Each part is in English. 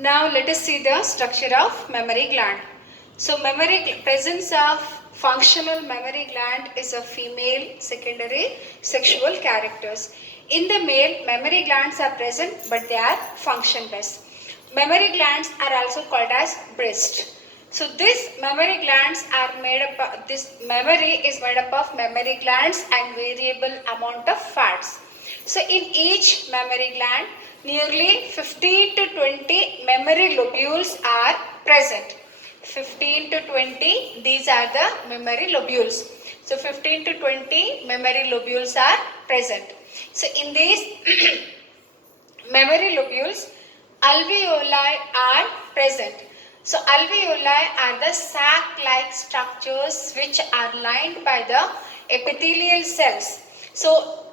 Now let us see the structure of mammary gland. So presence of functional mammary gland is a female secondary sexual characters. In the male, mammary glands are present but they are functionless. Mammary glands are also called as breast. So this mammary glands are made up of, this mammary is made up of mammary glands and variable amount of fats. So in each mammary gland, nearly 15 to 20 mammary lobules are present. 15 to 20, these are the mammary lobules. So 15 to 20 mammary lobules are present. So in these mammary lobules, alveoli are present. So alveoli are the sac-like structures which are lined by the epithelial cells. So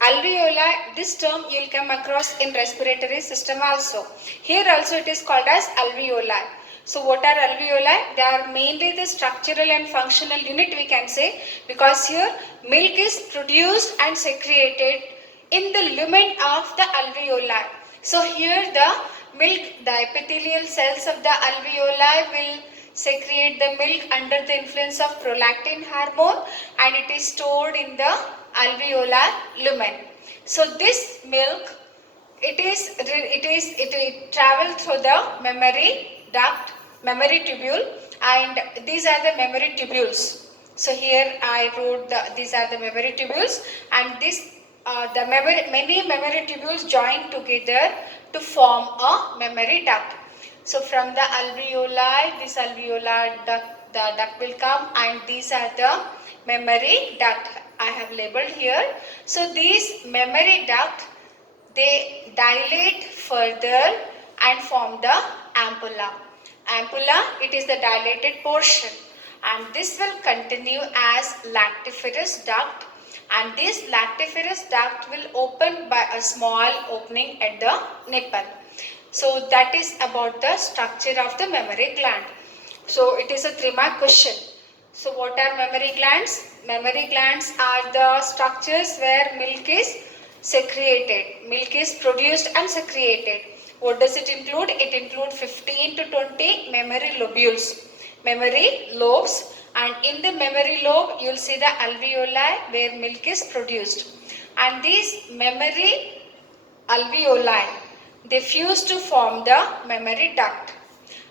alveoli, this term you will come across in respiratory system also. Here also it is called as alveoli. So what are alveoli? They are mainly the structural and functional unit we can say, because here milk is produced and secreted in the lumen of the alveoli. So here the milk, the epithelial cells of the alveoli will secrete the milk under the influence of prolactin hormone, and it is stored in the alveolar lumen. So this milk, it travel through the mammary duct, mammary tubule, and these are the mammary tubules. So here I wrote these are the mammary tubules, and many mammary tubules join together to form a mammary duct. So from the alveoli, this alveolar duct, the duct will come, and these are the mammary duct I have labeled here. So these mammary duct, they dilate further and form the ampulla. Ampulla, it is the dilated portion, and this will continue as lactiferous duct, and this lactiferous duct will open by a small opening at the nipple. So that is about the structure of the mammary gland. So it is a 3-mark question. So what are mammary glands? Mammary glands are the structures where milk is secreted. Milk is produced and secreted. What does it include? It includes 15 to 20 mammary lobules, mammary lobes, and in the mammary lobe you will see the alveoli where milk is produced. And these mammary alveoli, they fuse to form the mammary duct,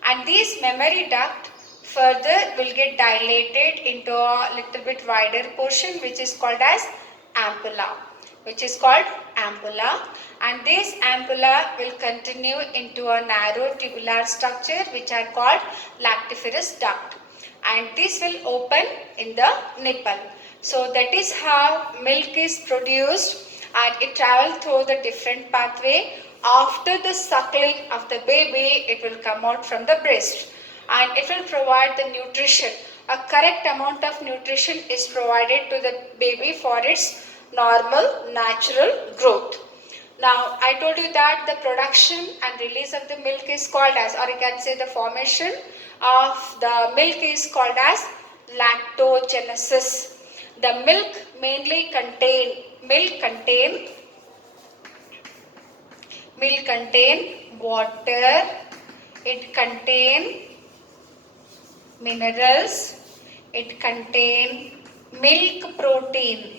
and these mammary duct further will get dilated into a little bit wider portion which is called as ampulla, and this ampulla will continue into a narrow tubular structure which are called lactiferous duct, and this will open in the nipple. So that is how milk is produced, and it travels through the different pathway. After the suckling of the baby, it will come out from the breast, and it will provide the nutrition. A correct amount of nutrition is provided to the baby for its normal natural growth. Now I told you that the production and release of the milk is called as, or you can say the formation of the milk is called as lactogenesis. The milk mainly contain water, it contain minerals, it contain milk protein,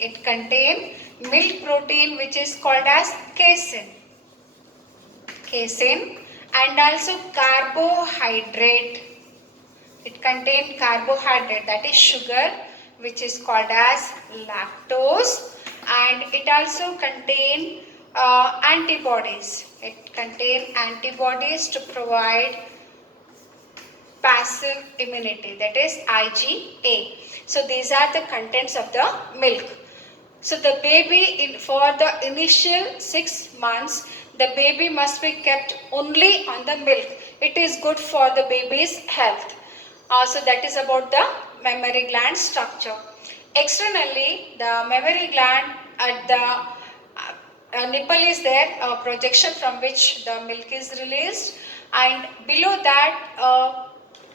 which is called as casein, and also carbohydrate. It contains carbohydrate, that is sugar, which is called as lactose, and it also contains antibodies. It contains antibodies to provide passive immunity, that is IgA. So these are the contents of the milk. So the baby, for the initial 6 months, the baby must be kept only on the milk. It is good for the baby's health. So that is about the mammary gland structure. Externally, the mammary gland at the nipple is there, a projection from which the milk is released, and below that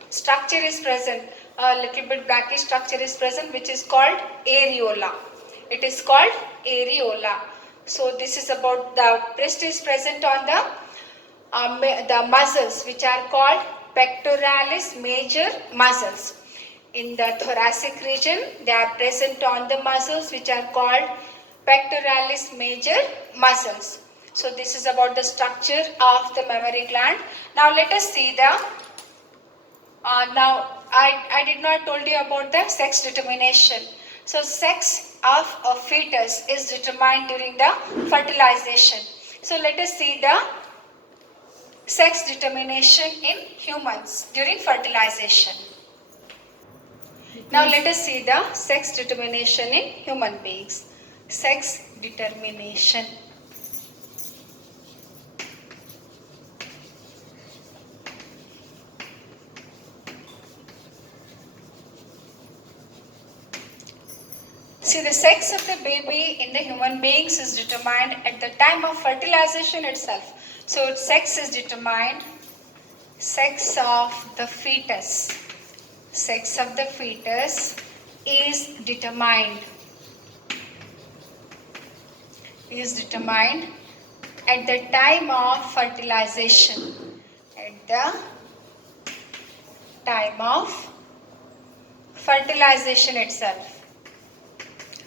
structure is present, a little bit blackish structure is present which is called areola. It is called areola. So this is about the breast is present on the the muscles which are called pectoralis major muscles. In the thoracic region, they are present on the muscles which are called pectoralis major muscles. So this is about the structure of the mammary gland. Now let us see the, I did not told you about the sex determination. So sex of a fetus is determined during the fertilization. So let us see the sex determination in humans during fertilization. Now let us see the sex determination in human beings. Sex determination. See, the sex of the baby in the human beings is determined at the time of fertilization itself. So sex is determined, sex of the fetus. Sex of the fetus is determined at the time of fertilization. At the time of fertilization itself.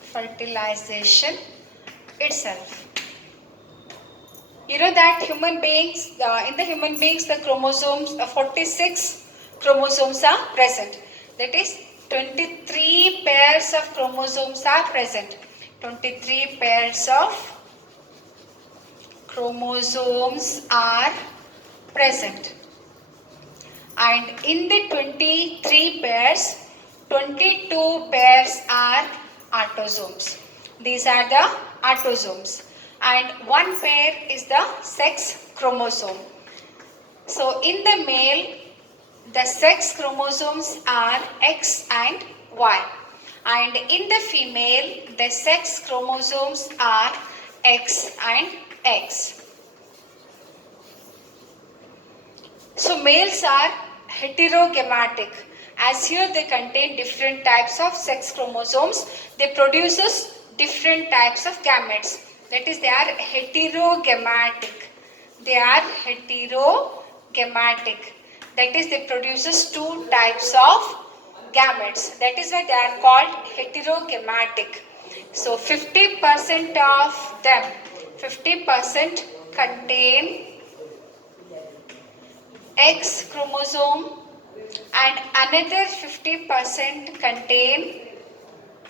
Fertilization itself. You know that human beings, in the human beings, the chromosomes, 46 chromosomes are present. That is 23 pairs of chromosomes are present. 23 pairs of chromosomes are present. And in the 23 pairs, 22 pairs are autosomes. These are the autosomes. And one pair is the sex chromosome. So in the male, the sex chromosomes are X and Y. And in the female, the sex chromosomes are X and X. So males are heterogametic. As here they contain different types of sex chromosomes, they produces different types of gametes. That is, they are heterogametic. They are heterogametic. That is, they produces two types of gametes. That is why they are called heterogametic. So 50% of them, 50% contain X chromosome and another 50% contain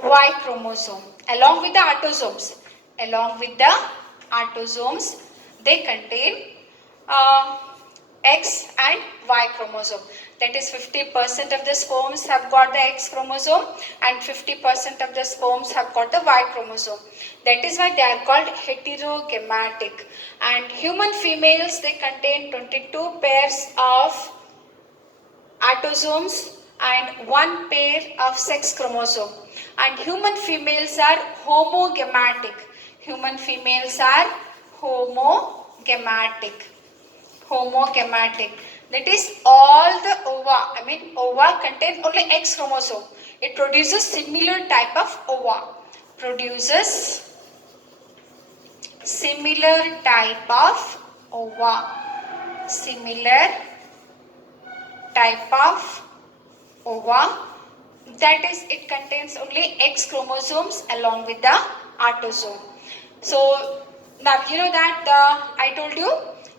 Y chromosome along with the autosomes. Along with the autosomes, they contain X and Y chromosome. That is 50% of the sperms have got the X chromosome and 50% of the sperms have got the Y chromosome. That is why they are called heterogametic. And human females, they contain 22 pairs of autosomes and one pair of sex chromosome. And human females are homogametic. Human females are homogametic. Homogametic. That is, all the ova contain only X chromosome. It produces similar type of ova. Produces similar type of ova. Similar type of ova. That is, it contains only X chromosomes along with the autosome. So now you know that I told you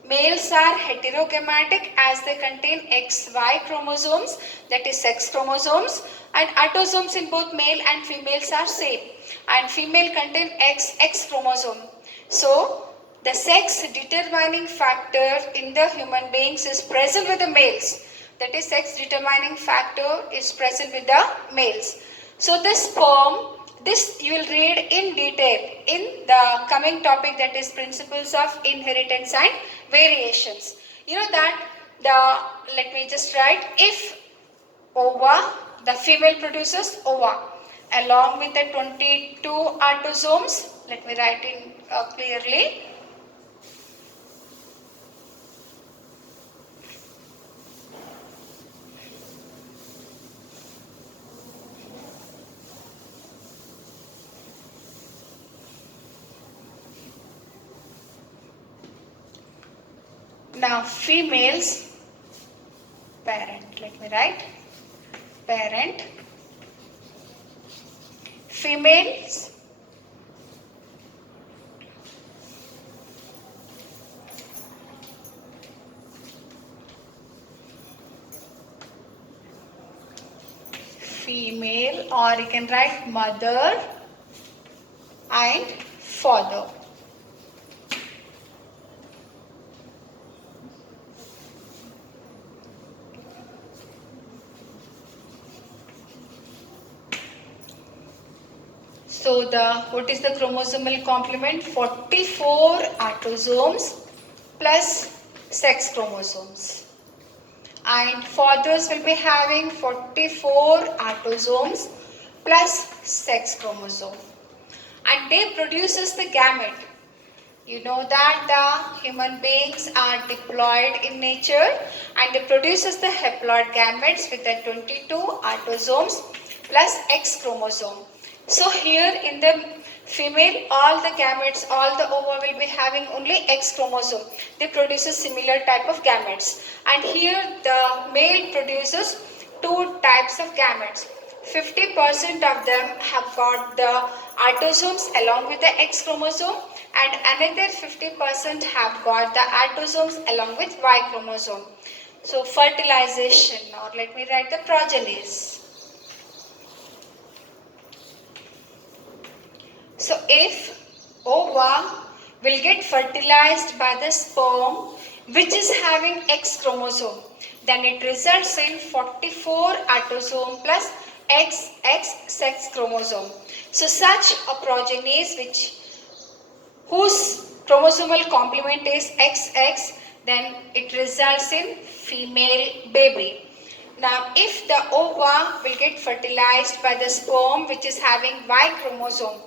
males are heterogametic as they contain XY chromosomes, that is sex chromosomes, and autosomes in both male and females are same, and female contain XX chromosome. So the sex determining factor in the human beings is present with the males. That is, sex determining factor is present with the males. So this sperm, this you will read in detail in the coming topic, that is principles of inheritance and variations. You know that let me just write, if ova, the female produces ova along with the 22 autosomes, let me write in clearly. Now females, parent, let me write, parent, females, female, or you can write mother and father. So what is the chromosomal complement? 44 autosomes plus sex chromosomes. And fathers will be having 44 autosomes plus sex chromosome. And they produces the gamete. You know that the human beings are diploid in nature and they produces the haploid gametes with the 22 autosomes plus X chromosome. So here in the female, all the gametes, all the ova will be having only X chromosome. They produce a similar type of gametes. And here the male produces two types of gametes. 50% of them have got the autosomes along with the X chromosome and another 50% have got the autosomes along with Y chromosome. So fertilization, or let me write the progenies. So if ova will get fertilized by the sperm which is having X chromosome, then it results in 44 autosome plus XX sex chromosome. So such a progenies whose chromosomal complement is XX, then it results in female baby. Now, if the ova will get fertilized by the sperm which is having Y chromosome,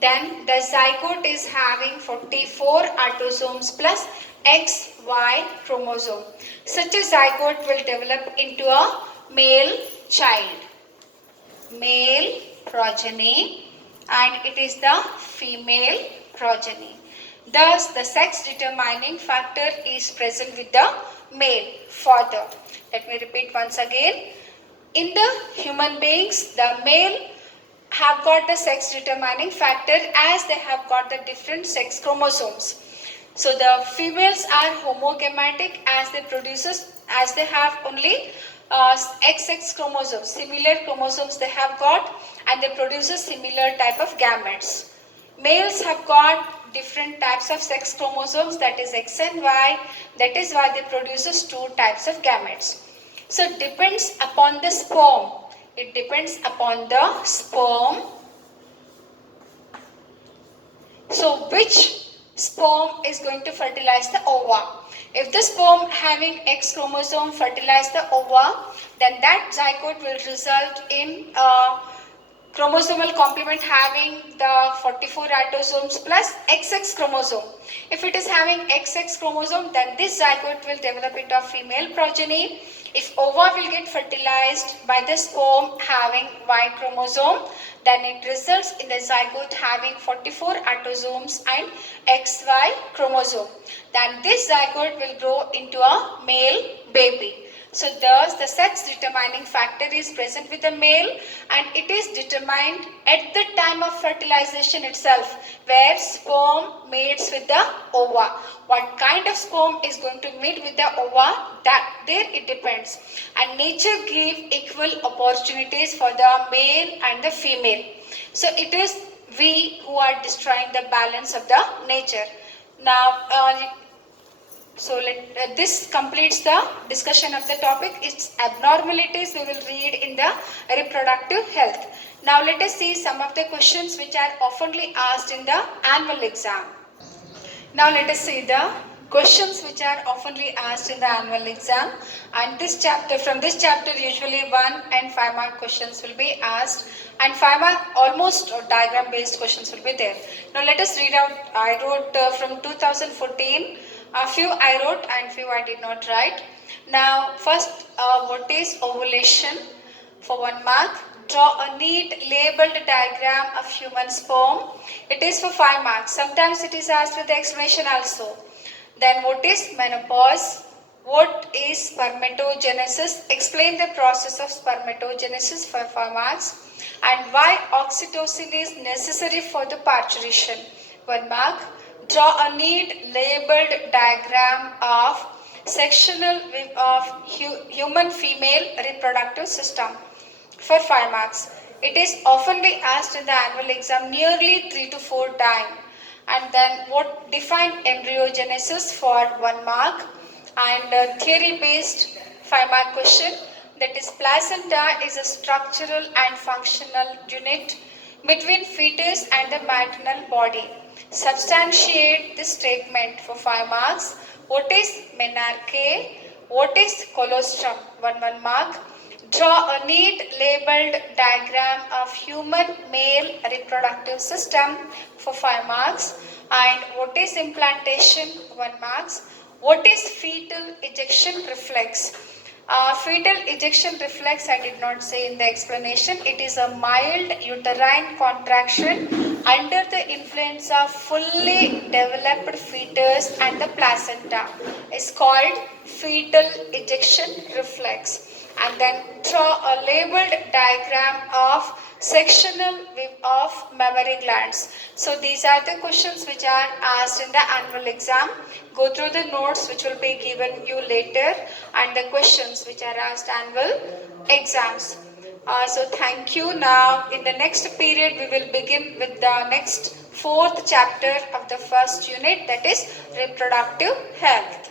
then the zygote is having 44 autosomes plus XY chromosome. Such a zygote will develop into a male child, male progeny, and it is the female progeny. Thus, the sex determining factor is present with the male father. Let me repeat once again. In the human beings, the male have got the sex determining factor as they have got the different sex chromosomes. So the females are homogametic as they have only XX chromosomes, similar chromosomes they have got, and they produce a similar type of gametes. Males have got different types of sex chromosomes, that is X and Y. That is why they produces two types of gametes. So it depends upon the sperm. It depends upon the sperm. So which sperm is going to fertilize the ova? If the sperm having X chromosome fertilize the ova, then that zygote will result in chromosomal complement having the 44 autosomes plus XX chromosome. If it is having XX chromosome, then this zygote will develop into a female progeny. If ova will get fertilized by the sperm having Y chromosome, then it results in the zygote having 44 autosomes and XY chromosome. Then this zygote will grow into a male baby. So thus the sex determining factor is present with the male and it is determined at the time of fertilization itself, where sperm mates with the ova. What kind of sperm is going to meet with the ova, that there it depends. And nature give equal opportunities for the male and the female. So it is we who are destroying the balance of the nature. Now this completes the discussion of the topic. Its abnormalities we will read in the reproductive health. Now let us see some of the questions which are oftenly asked in the annual exam. Now let us see the questions which are oftenly asked in the annual exam, and from this chapter usually 1 and 5 mark questions will be asked, and 5 mark almost diagram based questions will be there. Now let us read out. I wrote from 2014. A few I wrote and few I did not write. Now first, what is ovulation? For 1 mark. Draw a neat labeled diagram of human sperm. It is for 5 marks. Sometimes it is asked with the explanation also. Then what is menopause? What is spermatogenesis? Explain the process of spermatogenesis for 5 marks. And why oxytocin is necessary for the parturition. 1 mark. Draw a neat labeled diagram of sectional view of human female reproductive system for 5 marks. It is often be asked in the annual exam nearly 3 to 4 times. And then what define embryogenesis for 1 mark, and theory based 5 mark question, that is placenta is a structural and functional unit between fetus and the maternal body. Substantiate this statement for 5 marks. What is menarche? What is colostrum? 1 mark. Draw a neat labeled diagram of human male reproductive system for 5 marks. And what is implantation? 1 marks. What is fetal ejection reflex? Fetal ejection reflex, I did not say in the explanation. It is a mild uterine contraction under the influence of fully developed fetus and the placenta. It's called fetal ejection reflex. And then draw a labeled diagram of sectional view of mammary glands. So these are the questions which are asked in the annual exam. Go through the notes which will be given you later, and the questions which are asked annual exams. So thank you. Now in the next period we will begin with the next fourth chapter of the first unit, that is reproductive health.